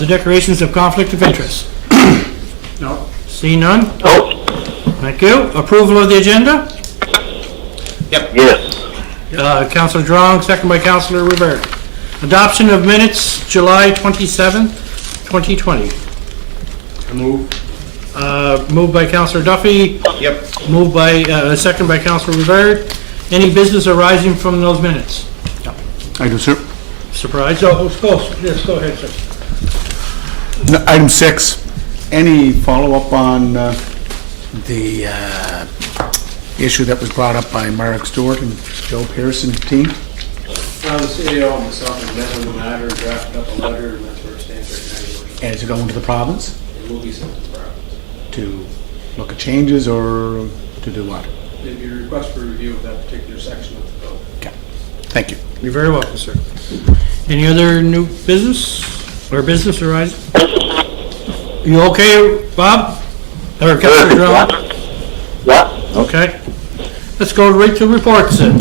The declarations of conflict of interest. No. See none? No. Thank you. Approval of the agenda? Yes. Councillor Drong, second by Councillor Rivera. Adoption of minutes, July 27th, 2020. I move. Moved by Councillor Duffy. Yep. Moved by, second by Councillor Rivera. Any business arising from those minutes? I do, sir. Surprise? Oh, yes, go ahead, sir. Item 6, any follow-up on the issue that was brought up by Mark Stewart and Joe Pearson's team? The CEO and myself examined the matter, drafted up a letter, and that's where it stands right now. And is it going to the province It will be sent to the province. to look at changes or to do what? It'd be a request for review of that particular section of the code. Okay, thank you. You're very welcome, sir. Any other new business or business arising? You okay, Bob? Or Councillor Drone? Yeah. Okay. Let's go right to reports then.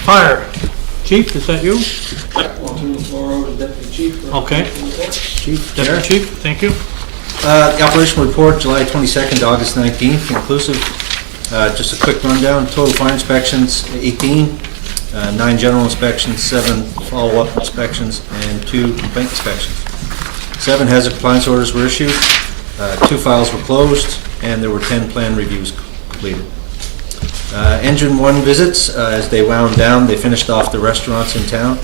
Fire. Chief, is that you? I'll turn the floor over to Deputy Chief. for Okay. the report. Chief, Deputy Chief, thank you. The operational report, July 22nd to August 19th, inclusive. Just a quick rundown. Total fire inspections, 18. 9 general inspections, 7 follow-up inspections, and 2 complaint inspections. 7 hazard compliance orders were issued, 2 files were closed, and there were 10 plan reviews completed. Engine 1 visits, as they wound down, they finished off the restaurants in town.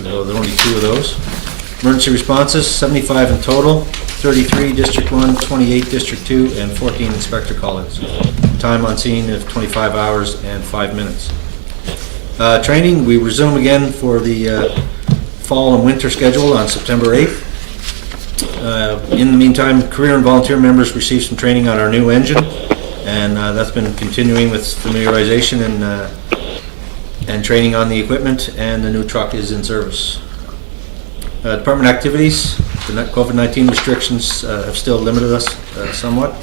There were only 2 of those. Emergency responses, 75 in total, 33 District 1, 28 District 2, and 14 inspector call-ins. Time on scene of 25 hours and 5 minutes. Training, we resume again for the fall and winter schedule on September 8th. In the meantime, career and volunteer members received some training on our new engine, and that's been continuing with familiarization and training on the equipment, and the new truck is in service. Department activities, the COVID-19 restrictions have still limited us somewhat.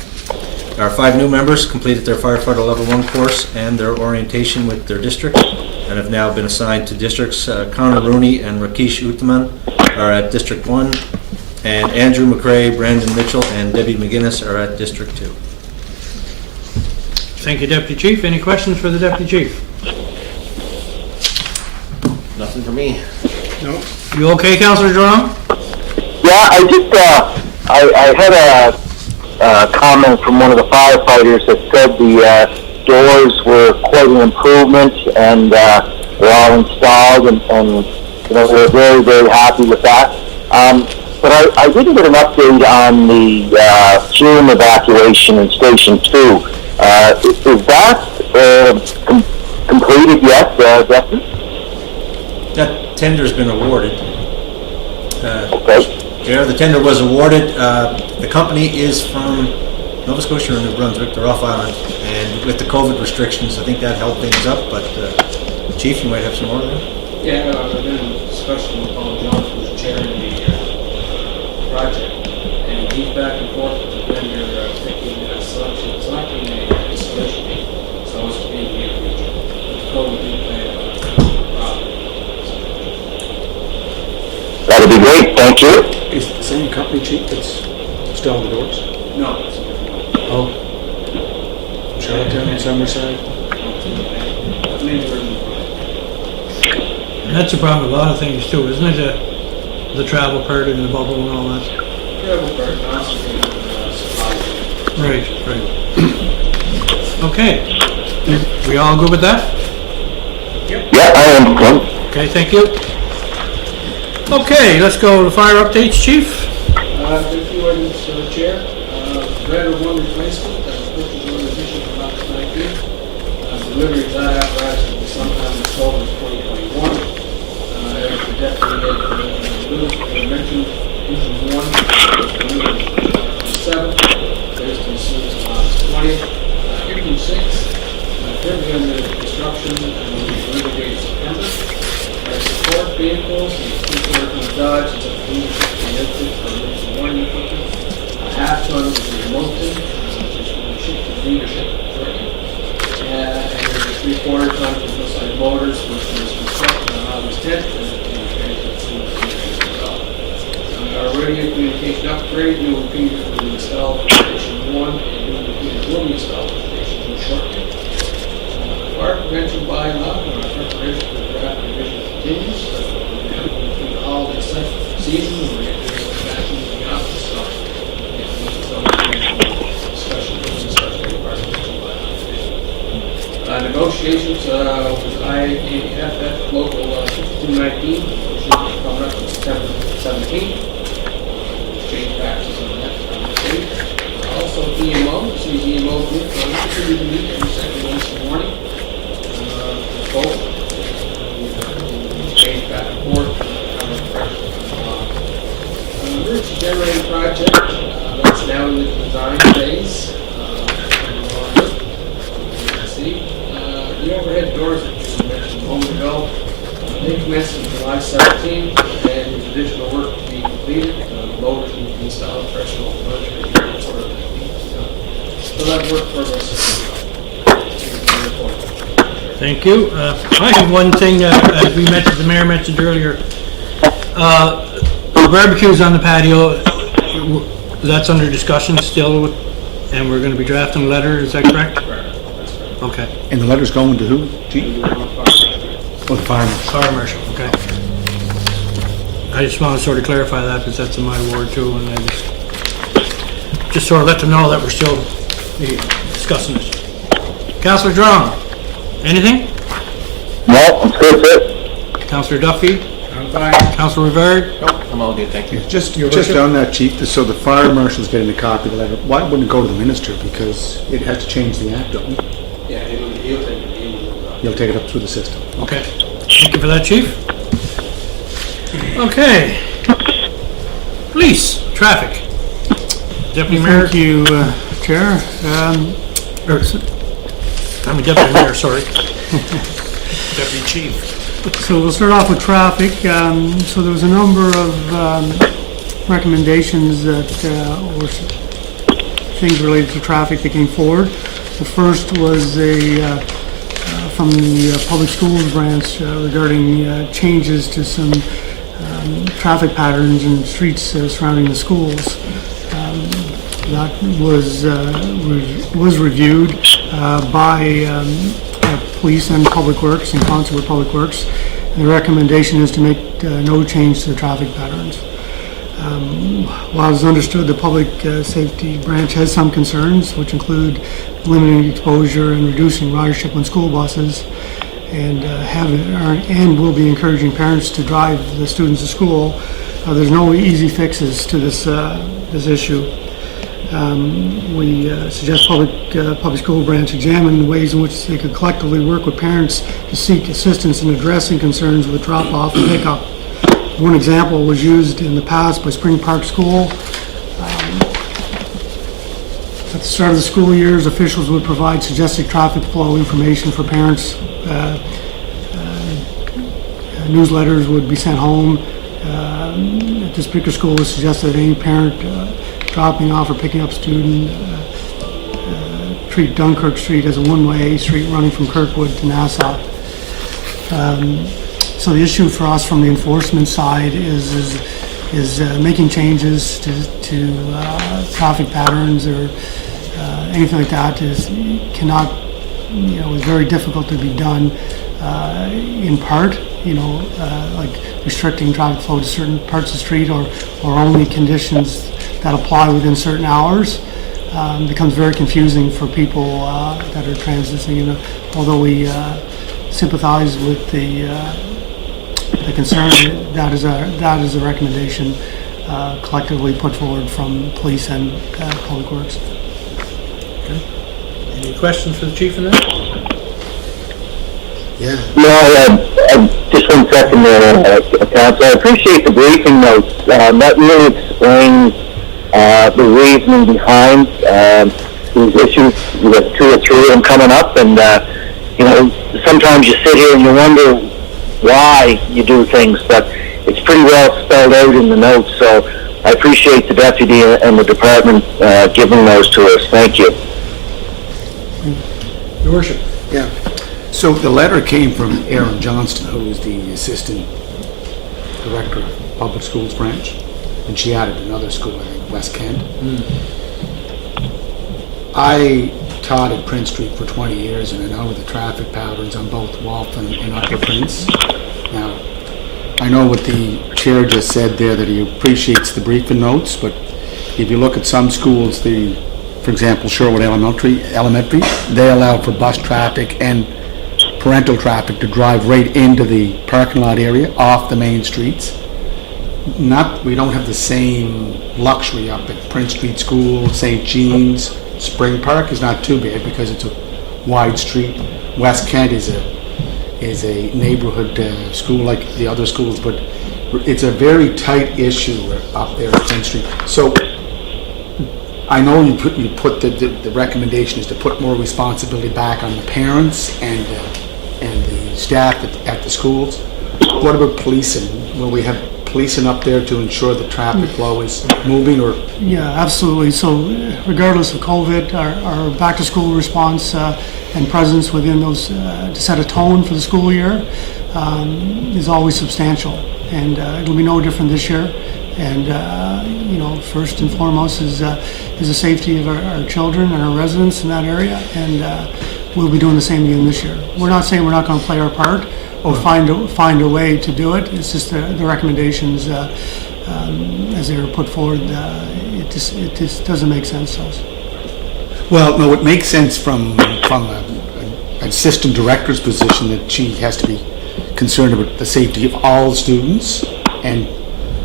Our 5 new members completed their firefighter level 1 course and their orientation with their district, and have now been assigned to districts. Connor Rooney and Rakesh Uttaman are at District 1, and Andrew McRae, Brandon Mitchell, and Debbie McGinnis are at District 2. Thank you, Deputy Chief. Any questions for the Deputy Chief? Nothing for me. No. You okay, Councillor Drone? Yeah, I just, I had a comment from one of the firefighters that said the doors were quite an improvement, and they're all installed, and you know, we're very, very happy with that. But I didn't get an update on the fume evacuation in Station 2. Is that completed yet, Justin? That tender's been awarded. Okay. Yeah, the tender was awarded. The company is from Nova Scotia or New Brunswick. They're off island, and with the COVID restrictions, I think that held things up. But Chief, you might have some more there. Yeah, I've been in discussion with Paul Johnson, who's chairing the project, and he's back and forth with the vendor, selecting a installation date. So it's to be in the near future. The code did play a problem. That'd be great, thank you. Is it the same company, Chief, that's installing the doors? No, it's a different one. Oh. Charlottetown and Summerside? Maybe we're in the And that's a problem with a lot of things too, isn't it? The travel part and the bubble and all that. travel part, constantly supply. Right. Okay. We all good with that? Yeah, I am. Okay, thank you. Okay, let's go to fire updates, Chief. A few items, Chair. Radar 1 replacement, purchase order addition for August 19th. Delivery of that apparatus will be sometime in October 2021. As the deputy had mentioned, engine 1 was delivered on the 7th, based on service on August 20th. Engine 6, currently under construction and will be delivered in September. Support vehicles, from Dodge, is a leadership and exit for emergency warning equipment. A half ton is in Moulton, which is going to ship to leadership shortly. And there's a 3/4 ton from Hillside Motors, which was constructed on August 10th, and it's transferred to the as well. Our radio communication upgrade, new repeaters will be installed for Station 1, and new repeaters will be installed for Station 2 shortly. Fire prevention bylaw, and our preparation for the draft revision continues. Between the holiday season, we're going to go back into the office, so discussion with fire prevention bylaw. Negotiations with IAFF Local 5219, negotiations coming up on September 17th. Exchange taxes on that date. Also EMO, this is EMO group, we continue to meet every second Wednesday morning. Both. Exchange back and forth. Emergency generator project, that's now in the design phase. Let's see. The overhead doors that you mentioned a moment ago, they commenced on July 17th, and there's additional work to be completed. Loaders need to be installed, professional mercury, that sort of thing. So that work progress. Thank you. I have one thing, as we mentioned, the mayor mentioned earlier. Barbecues on the patio, that's under discussion still, and we're going to be drafting a letter, is that correct? Correct. Okay. And the letter's going to who? Chief? Oh, the fire marshal. Fire marshal, okay. I just want to sort of clarify that because that's in my ward too, and I just sort of let them know that we're still discussing this. Councillor Drum, anything? No, it's good, sir. Councillor Duffy? I'm fine. Councillor Rivard? Nope, I'm all good, thank you. Just on that, Chief, so the fire marshal's getting a copy of the letter. Why wouldn't it go to the minister? Because it has to change the act, don't we? Yeah, he'll take it. He'll take it up through the system. Okay. Thank you for that, Chief. Okay. Police, traffic. Deputy Mayor? Thank you, Chair. I'm a Deputy Mayor, sorry. Deputy Chief. So we'll start off with traffic. So there was a number of recommendations that or things related to traffic that came forward. The first was from the public schools branch regarding changes to some traffic patterns and streets surrounding the schools. That was reviewed by police and public works in concert with public works, and the recommendation is to make no change to the traffic patterns. While it's understood the public safety branch has some concerns, which include limiting exposure and reducing ridership on school buses, and will be encouraging parents to drive the students to school, there's no easy fixes to this issue. We suggest public school branch examine ways in which they could collectively work with parents to seek assistance in addressing concerns with drop-off and pickup. One example was used in the past by Spring Park School. At the start of the school years, officials would provide suggested traffic flow information for parents. Newsletters would be sent home. At this particular school, it was suggested that any parent dropping off or picking up student treat Dunkirk Street as a one-way street running from Kirkwood to Nassau. So the issue for us from the enforcement side is making changes to traffic patterns or anything like that is very difficult to be done in part, like restricting traffic flow to certain parts of the street or only conditions that apply within certain hours. Becomes very confusing for people that are transiting. Although we sympathize with the concern, that is a recommendation collectively put forward from police and public works. Okay. Any questions for the chief in that? No, just 1 second there, Council. I appreciate the briefing notes. That really explains the reasoning behind these issues. We have 2 or 3 of them coming up, and sometimes you sit here and you wonder why you do things, but it's pretty well spelled out in the notes. So I appreciate the deputy and the department giving those to us. Thank you. Your worship. Yeah. So the letter came from Aaron Johnston, who is the Assistant Director of Public Schools Branch. and she added another school, I think, West Kent. I taught at Prince Street for 20 years, and I know the traffic patterns on both Waltham and Upper Prince. Now, I know what the chair just said there, that he appreciates the briefing notes, but if you look at some schools, for example, Sherwood Elementary, they allow for bus traffic and parental traffic to drive right into the parking lot area off the main streets. We don't have the same luxury up at Prince Street School, St. Jean's. Spring Park is not too bad because it's a wide street. West Kent is a neighborhood school like the other schools, but it's a very tight issue up there at Prince Street. So I know you put the recommendation is to put more responsibility back on the parents and the staff at the schools. What about policing? Will we have policing up there to ensure the traffic flow is moving, or? Yeah, absolutely. So regardless of COVID, our back-to-school response and presence within those to set a tone for the school year is always substantial. And it'll be no different this year. And, first and foremost is the safety of our children and our residents in that area. And we'll be doing the same again this year. We're not saying we're not going to play our part or find a way to do it. It's just the recommendations as they were put forward. It just doesn't make sense to us. Well, no, it makes sense from an assistant director's position that she has to be concerned about the safety of all students, and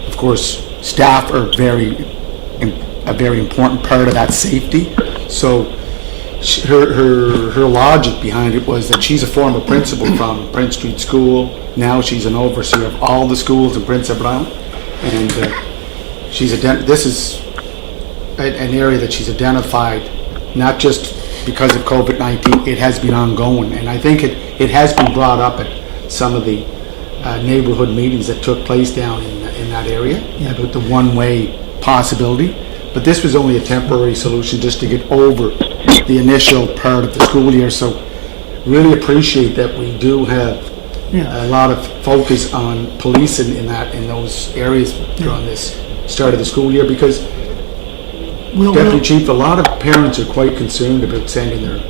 of course, staff are a very important part of that safety. So her logic behind it was that she's a former principal from Prince Street School. Now she's an overseer of all the schools in Prince Edward Island, and this is an area that she's identified not just because of COVID-19. It has been ongoing, and I think it has been brought up at some of the neighborhood meetings that took place down in that area about the one-way possibility. But this was only a temporary solution just to get over the initial part of the school year. So really appreciate that we do have a lot of focus on policing in those areas during this start of the school year, because Deputy Chief, a lot of parents are quite concerned about sending their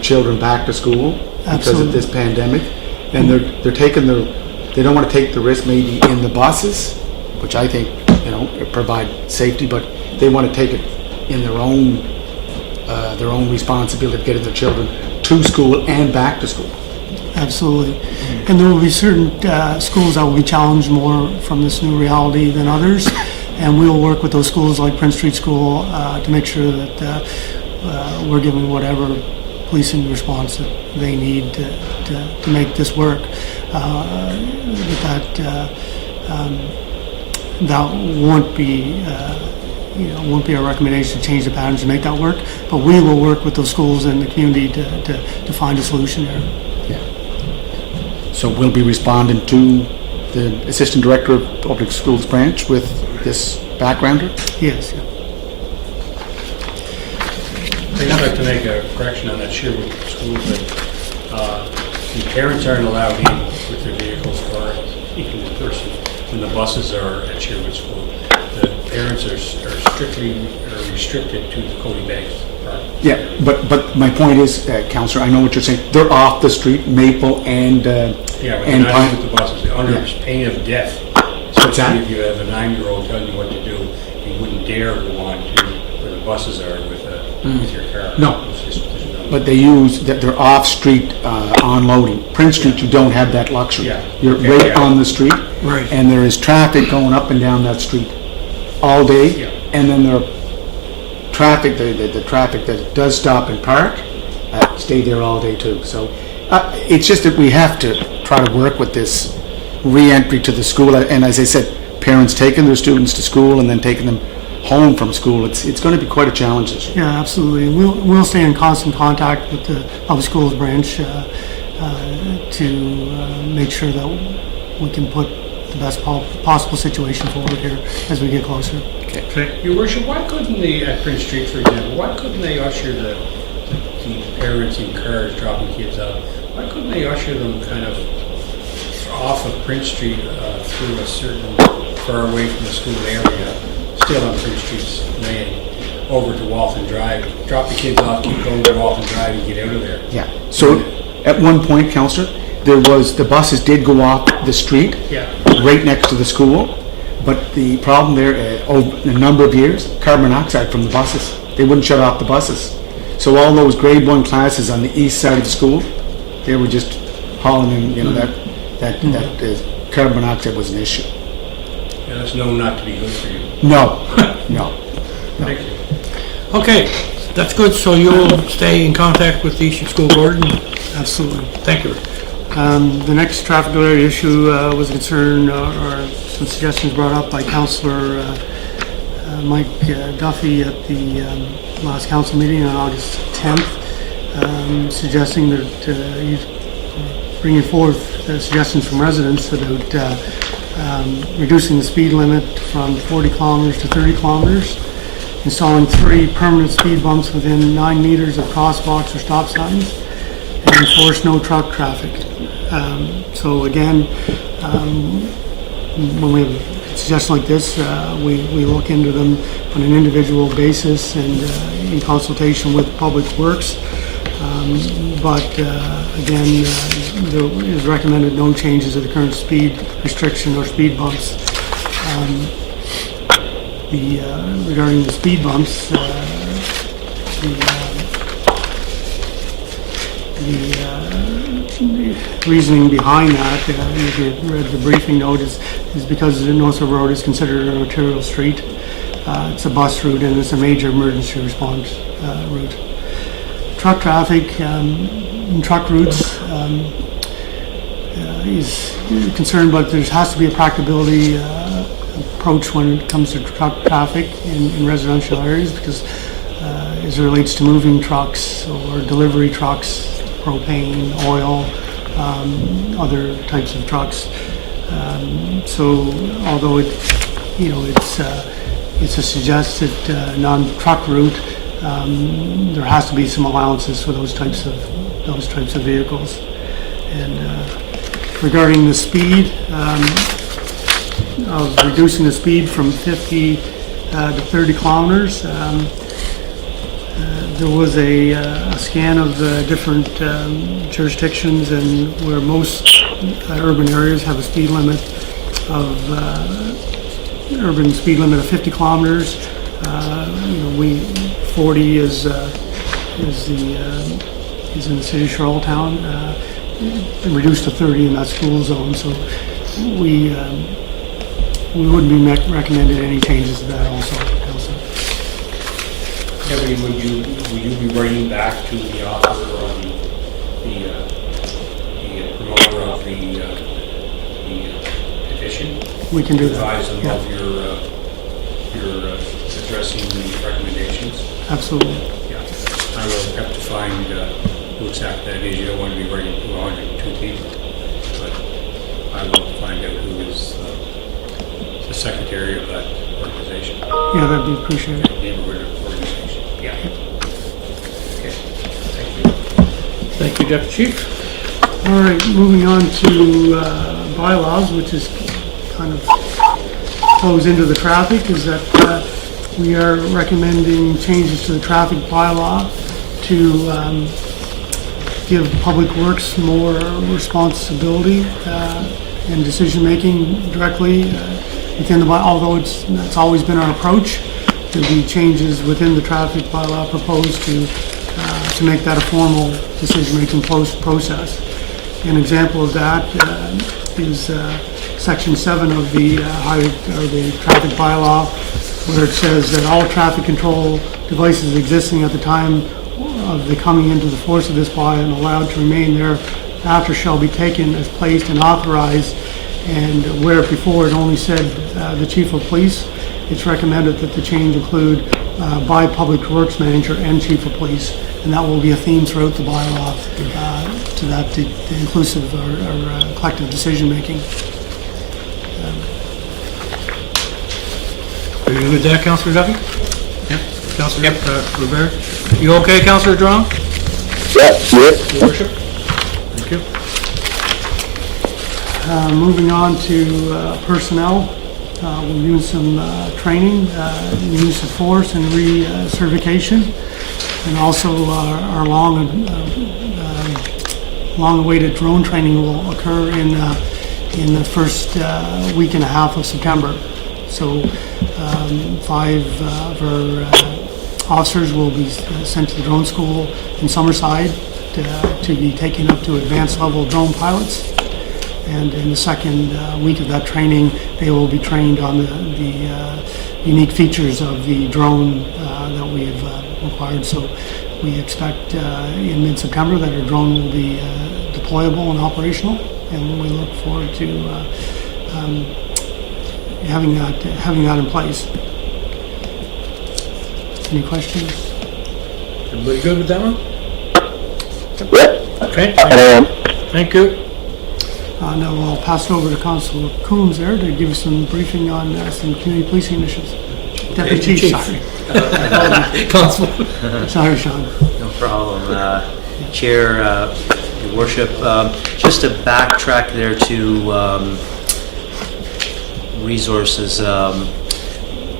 children back to school because of this pandemic, and they're taking they don't want to take the risk maybe in the buses, which I think provide safety, but they want to take it in their own responsibility of getting their children to school and back to school. Absolutely. And there will be certain schools that will be challenged more from this new reality than others, and we will work with those schools like Prince Street School to make sure that we're giving whatever policing response that they need to make this work. That won't be a recommendation to change the patterns to make that work, but we will work with those schools and the community to find a solution there. Yeah. So we'll be responding to the Assistant Director of Public Schools branch with this backgrounder? Yes. Yeah. I'd just like to make a correction on that Sherwood School, but the parents aren't allowed in with their vehicles, or even in person, when the buses are at Sherwood School. The parents are strictly restricted to the Cody Banks Park. Yeah, but my point is, Councillor, I know what you're saying. They're off the street, Maple and but they're and not Pine. in with the buses. They're under pain of death. What's that? Especially if you have a 9-year-old telling you what to do, you wouldn't dare go on to where the buses are with your car. No. It's just no. But they're off-street unloading. Prince Street, you don't have that luxury. Yeah. You're Okay, right yeah. on the street, Right. and there is traffic going up and down that street all day. Yeah. And then there are traffic, the traffic that does stop and park, stay there all day too. So it's just that we have to try to work with this re-entry to the school. And as I said, parents taking their students to school and then taking them home from school, it's going to be quite a challenge this year. Yeah, absolutely. And we'll stay in constant contact with the public schools branch to make sure that we can put the best possible situation forward here as we get closer. Okay. Your Worship, why couldn't they, at Prince Street, for example, why couldn't they usher the parents in cars dropping kids out? Why couldn't they usher them kind of off of Prince Street through a certain far away from the school area, still on Prince Street's Lane, over to Walton Drive. Drop the kids off, keep going to Walton Drive and get out of there. Yeah, so at one point, Counselor, the buses did go off the street, Yeah. right next to the school, but the problem there, over a number of years, carbon monoxide from the buses. They wouldn't shut off the buses. So all those grade 1 classes on the east side of the school, they were just hauling in, that carbon monoxide was an issue. Yeah, that's known not to be good for you. No, no. Thank you. Okay, that's good, so you'll stay in contact with the Eastern School Board, and Absolutely. thank you. The next traffic-related issue was a concern or some suggestions brought up by Councillor Mike Duffy at the last council meeting on August 10th, suggesting that he's bringing forth suggestions from residents about reducing the speed limit from 40 kilometers to 30 kilometers, installing 3 permanent speed bumps within 9 meters of crosswalks or stop signs, and enforce no truck traffic. So again, when we have a suggestion like this, we look into them on an individual basis and in consultation with Public Works. But again, there is recommended no changes to the current speed restriction or speed bumps. Regarding the speed bumps, the reasoning behind that, if you read the briefing note, is because the Northwood Road is considered an arterial street. It's a bus route and it's a major emergency response route. Truck traffic in truck routes is concerned, but there has to be a practicability approach when it comes to truck traffic in residential areas, because as it relates to moving trucks or delivery trucks, propane, oil, other types of trucks. So although it's a suggested non-truck route, there has to be some allowances for those types of vehicles. And regarding the speed, of reducing the speed from 50 to 30 kilometers, there was a scan of the different jurisdictions, and where most urban areas have a speed limit of urban speed limit of 50 kilometers. 40 is in the city of Charlottetown, reduced to 30 in that school zone. So we wouldn't be recommending any changes to that also. Kevin, would you be writing back to the author or the promoter of the petition? We can do that. Advise them Yeah. of your addressing the recommendations? Absolutely. Yeah. I will have to find who exactly that is. You don't want to be writing 202 people, but I will find out who is the secretary of that organization, Yeah, that'd be appreciated. neighborhood organization. Yeah. Okay. Thank you. Thank you, Deputy Chief. All right, moving on to bylaws, which is kind of flows into the traffic, is that we are recommending changes to the traffic bylaw to give Public Works more responsibility and decision-making directly within the bylaw, although that's always been our approach. There'll be changes within the traffic bylaw proposed to make that a formal decision-making process. An example of that is Section 7 of the traffic bylaw, where it says that all traffic control devices existing at the time of the coming into the force of this bylaw and allowed to remain there after shall be taken as placed and authorized, and where before it only said the chief of police, it's recommended that the change include by public works manager and chief of police, and that will be a theme throughout the bylaw to that the inclusive or collective decision making. Are you with that, Councillor Duffy? Yeah. Councillor Rivera? You okay, Councillor Drong? Yes. Your worship? Thank you. Moving on to personnel. We're doing some training, use of force and re-certification, and also our long-awaited drone training will occur in the first week and a half of September. So 5 of our officers will be sent to the drone school in Summerside to be taken up to advanced level drone pilots. And in the second week of that training, they will be trained on the unique features of the drone that we have acquired. So we expect in mid-September that our drone will be deployable and operational, and we look forward to having that in place. Any questions? Everybody good with that one? Yep. Okay, And thank you. Now I'll pass it over to Constable Coombs there to give us some briefing on some community policing initiatives. Deputy Chief, sorry. Constable. Sorry, Sean. No problem. Chair, Your Worship, just to backtrack there to resources,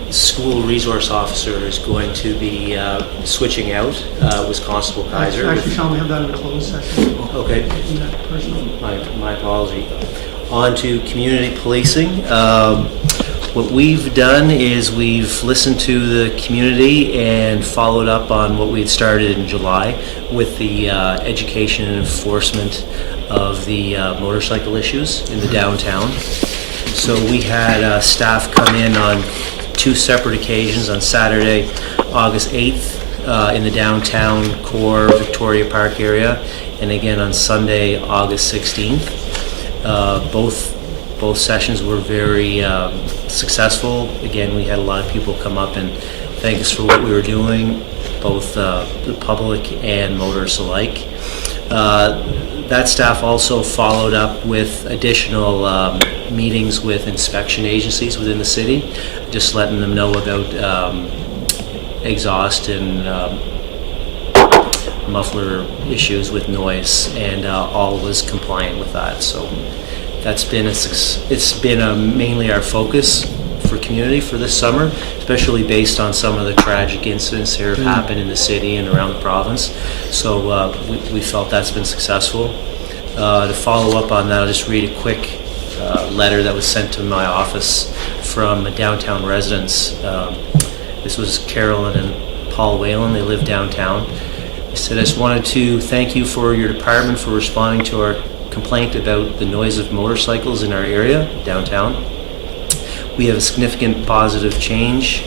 school resource officer is going to be switching out, was Constable Kaiser. Actually, Sean, we have that in a closed session. Okay. In that personal. My apology. On to community policing. What we've done is we've listened to the community and followed up on what we'd started in July with the education and enforcement of the motorcycle issues in the downtown. So we had staff come in on 2 separate occasions, on Saturday, August 8th, in the downtown core Victoria Park area, and again on Sunday, August 16th. Both sessions were very successful. Again, we had a lot of people come up and thank us for what we were doing, both the public and motorists alike. That staff also followed up with additional meetings with inspection agencies within the city, just letting them know about exhaust and muffler issues with noise, and all was compliant with that. So that's been it's been mainly our focus for community for this summer, especially based on some of the tragic incidents that have happened in the city and around the province. So we felt that's been successful. To follow up on that, I'll just read a quick letter that was sent to my office from downtown residents. This was Carolyn and Paul Whalen. They live downtown. He said, I just wanted to thank you for your department for responding to our complaint about the noise of motorcycles in our area, downtown. We have a significant positive change.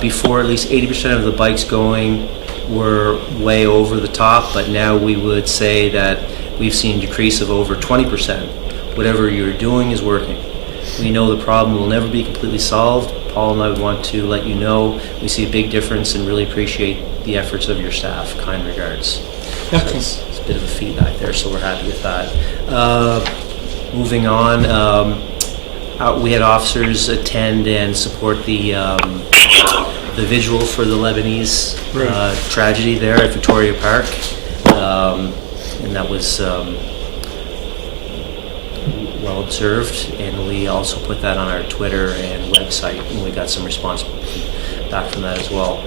Before, at least 80% of the bikes going were way over the top, but now we would say that we've seen a decrease of over 20%. Whatever you're doing is working. We know the problem will never be completely solved. Paul and I would want to let you know we see a big difference and really appreciate the efforts of your staff. Kind regards. So it's a bit of a feedback there, so we're happy with that. Moving on, we had officers attend and support the vigil for the Lebanese tragedy there at Victoria Park, and that was well observed, and we also put that on our Twitter and website, and we got some response back from that as well.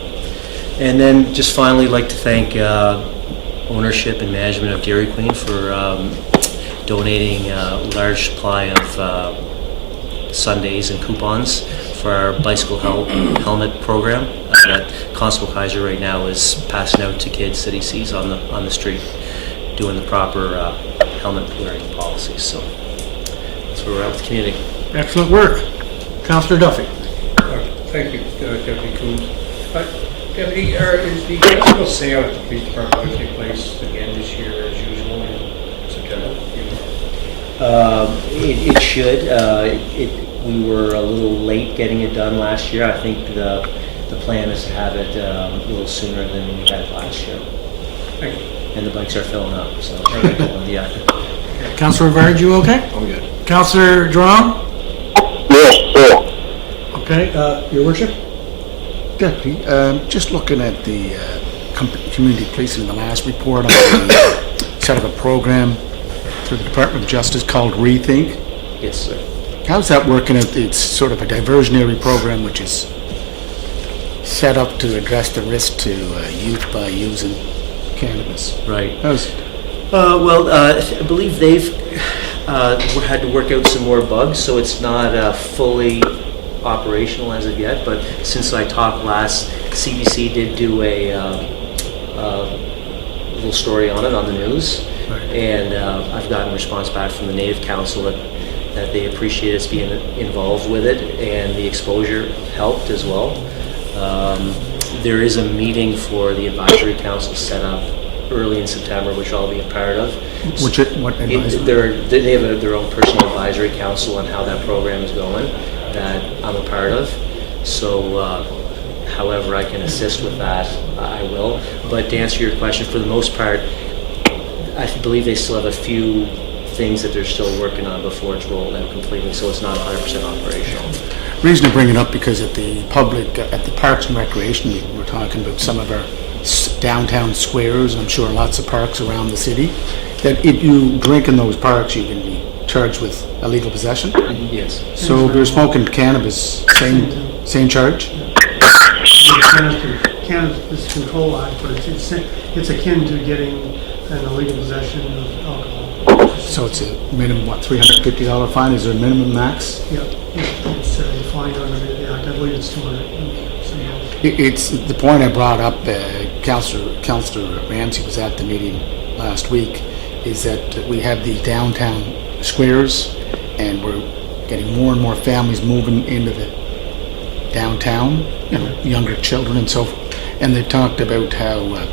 And then just finally, I'd like to thank ownership and management of Dairy Queen for donating a large supply of sundaes and coupons for our bicycle helmet program that Constable Kaiser right now is passing out to kids that he sees on the street, doing the proper helmet wearing policies. So that's where we're at with the community. Excellent work. Councillor Duffy. Thank you, Deputy Coombs. Deputy, is the annual sale at the police department going to take place again this year as usual in September? It should. We were a little late getting it done last year. I think the plan is to have it a little sooner than we had last year. Thank you. And the bikes are filling up, so yeah. Councillor Rivard, you okay? I'm good. Councillor Jerome? yes, sir. Okay, Your Worship? Deputy, just looking at the community policing in the last report on the set of a program through the Department of Justice called Rethink. Yes, sir. How's that working out? It's sort of a diversionary program which is set up to address the risk to youth by using cannabis. Right. How's Well, I believe they've had to work out some more bugs, so it's not fully operational as of yet. But since I talked last, CBC did do a little story on it on the news, and I've gotten a response back from the Native Council that they appreciate us being involved with it, and the exposure helped as well. There is a meeting for the advisory council set up early in September, which I'll be a part of. what advisory? They have their own personal advisory council on how that program is going that I'm a part of. So however I can assist with that, I will. But to answer your question, for the most part, I believe they still have a few things that they're still working on before it's rolled out completely, so it's not 100% operational. Reason I bring it up because at the Parks and Recreation meeting, we're talking about some of our downtown squares, and I'm sure lots of parks around the city, that if you drink in those parks, you can be charged with illegal possession. Yes. So if you're smoking cannabis, same charge? Cannabis Control Act, but it's akin to getting an illegal possession of alcohol. So it's a minimum, what, $350 fine? Is there a minimum max? Yeah, it's defined under the act. I believe it's 200. It's the point I brought up. Councillor Ramsey was at the meeting last week. Is that we have the downtown squares, and we're getting more and more families moving into the downtown. You know, younger children and so forth. And they talked about how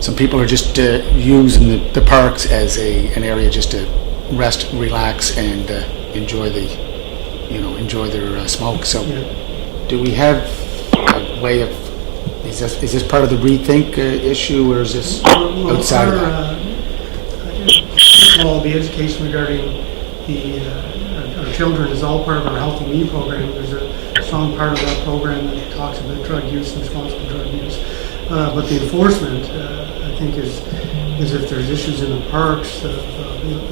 some people are just using the parks as an area just to rest, relax, and enjoy their smoke. So, do we have a way of? Is this part of the rethink issue, or is this outside of that? Well, the education regarding our children is all part of our Healthy Me program. There's a strong part of that program that talks about drug use and responsible drug use. But the enforcement, I think, is if there's issues in the parks of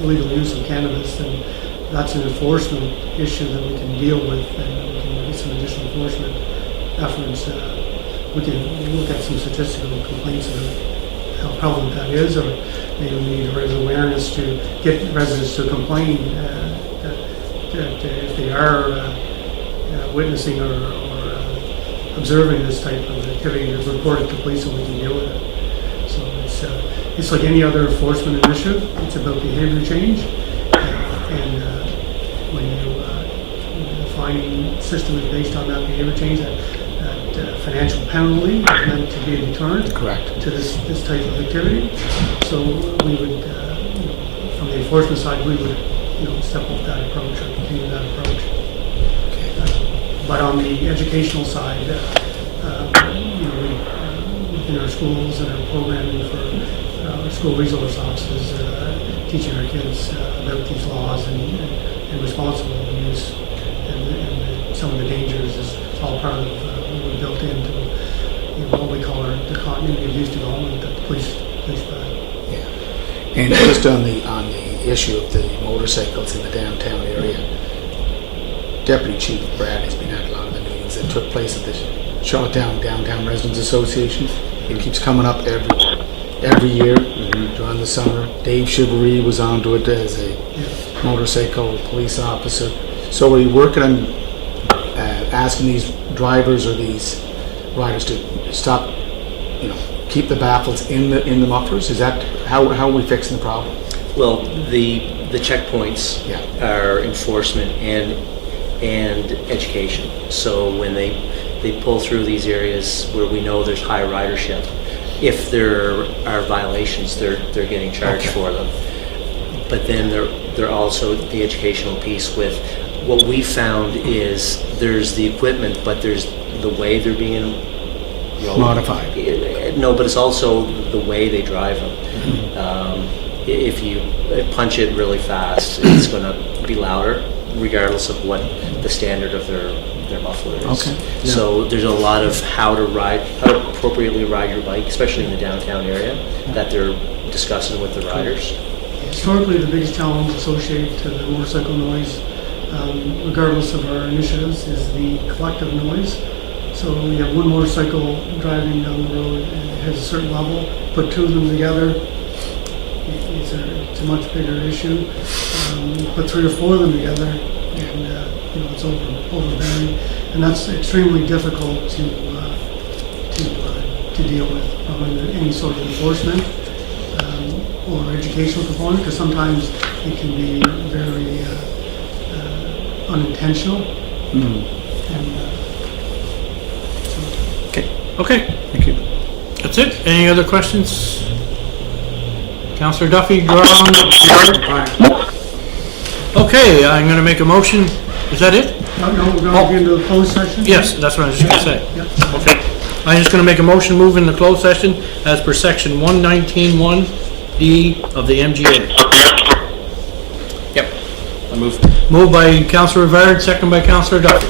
illegal use of cannabis, then that's an enforcement issue that we can deal with, and we can get some additional enforcement efforts. We can look at some statistical complaints about how prevalent that is, or maybe we need to raise awareness to get residents to complain that if they are witnessing or observing this type of activity, to report it to police and we can deal with it. So it's like any other enforcement initiative. It's about behavior change, and when the fining system is based on that behavior change, that financial penalty is meant to be a deterrent Correct. to this type of activity. So we would, from the enforcement side, we would step up that approach or continue that approach. But on the educational side, within our schools and our programming for our school resource officers, teaching our kids about these laws and responsible use and some of the dangers is all part of what we built into what we call the continuity of youth development that the police provide. Yeah. And just on the issue of the motorcycles in the downtown area, Deputy Chief Brad has been at a lot of the meetings that took place at the Charlottetown Downtown Residents Association. It keeps coming up every year during the summer. Dave Chivery was onto it as a motorcycle police officer. So are you working on asking these drivers or these riders to stop, keep the baffles in the mufflers? Is that how are we fixing the problem? Well, the checkpoints are enforcement and education. So when they pull through these areas where we know there's high ridership, if there are violations, they're getting charged for them. But then they're also the educational piece with what we found is there's the equipment, but there's the way they're being Modified. No, but it's also the way they drive them. If you punch it really fast, it's going to be louder, regardless of what the standard of their muffler is. Okay. Yeah. So there's a lot of how to appropriately ride your bike, especially in the downtown area, that they're discussing with the riders. historically, the biggest challenge associated to the motorcycle noise, regardless of our initiatives, is the collective noise. So you have one motorcycle driving down the road and it has a certain level, put two of them together, it's a much bigger issue. Put three or four of them together and it's overbearing, and that's extremely difficult to deal with from any sort of enforcement or educational component, because sometimes it can be very unintentional. And, Okay, Thank you. that's it. Any other questions? Councillor Duffy, you're on. Okay, I'm gonna make a motion. Is that it? no, we're going into the closed session? Yes, that's what I was just gonna say. Yep. Okay. I'm just gonna make a motion, move into closed session as per section 119(1)(d) of the MGA. Yep. I move. Moved by Councillor Rivard, second by Councillor Duffy.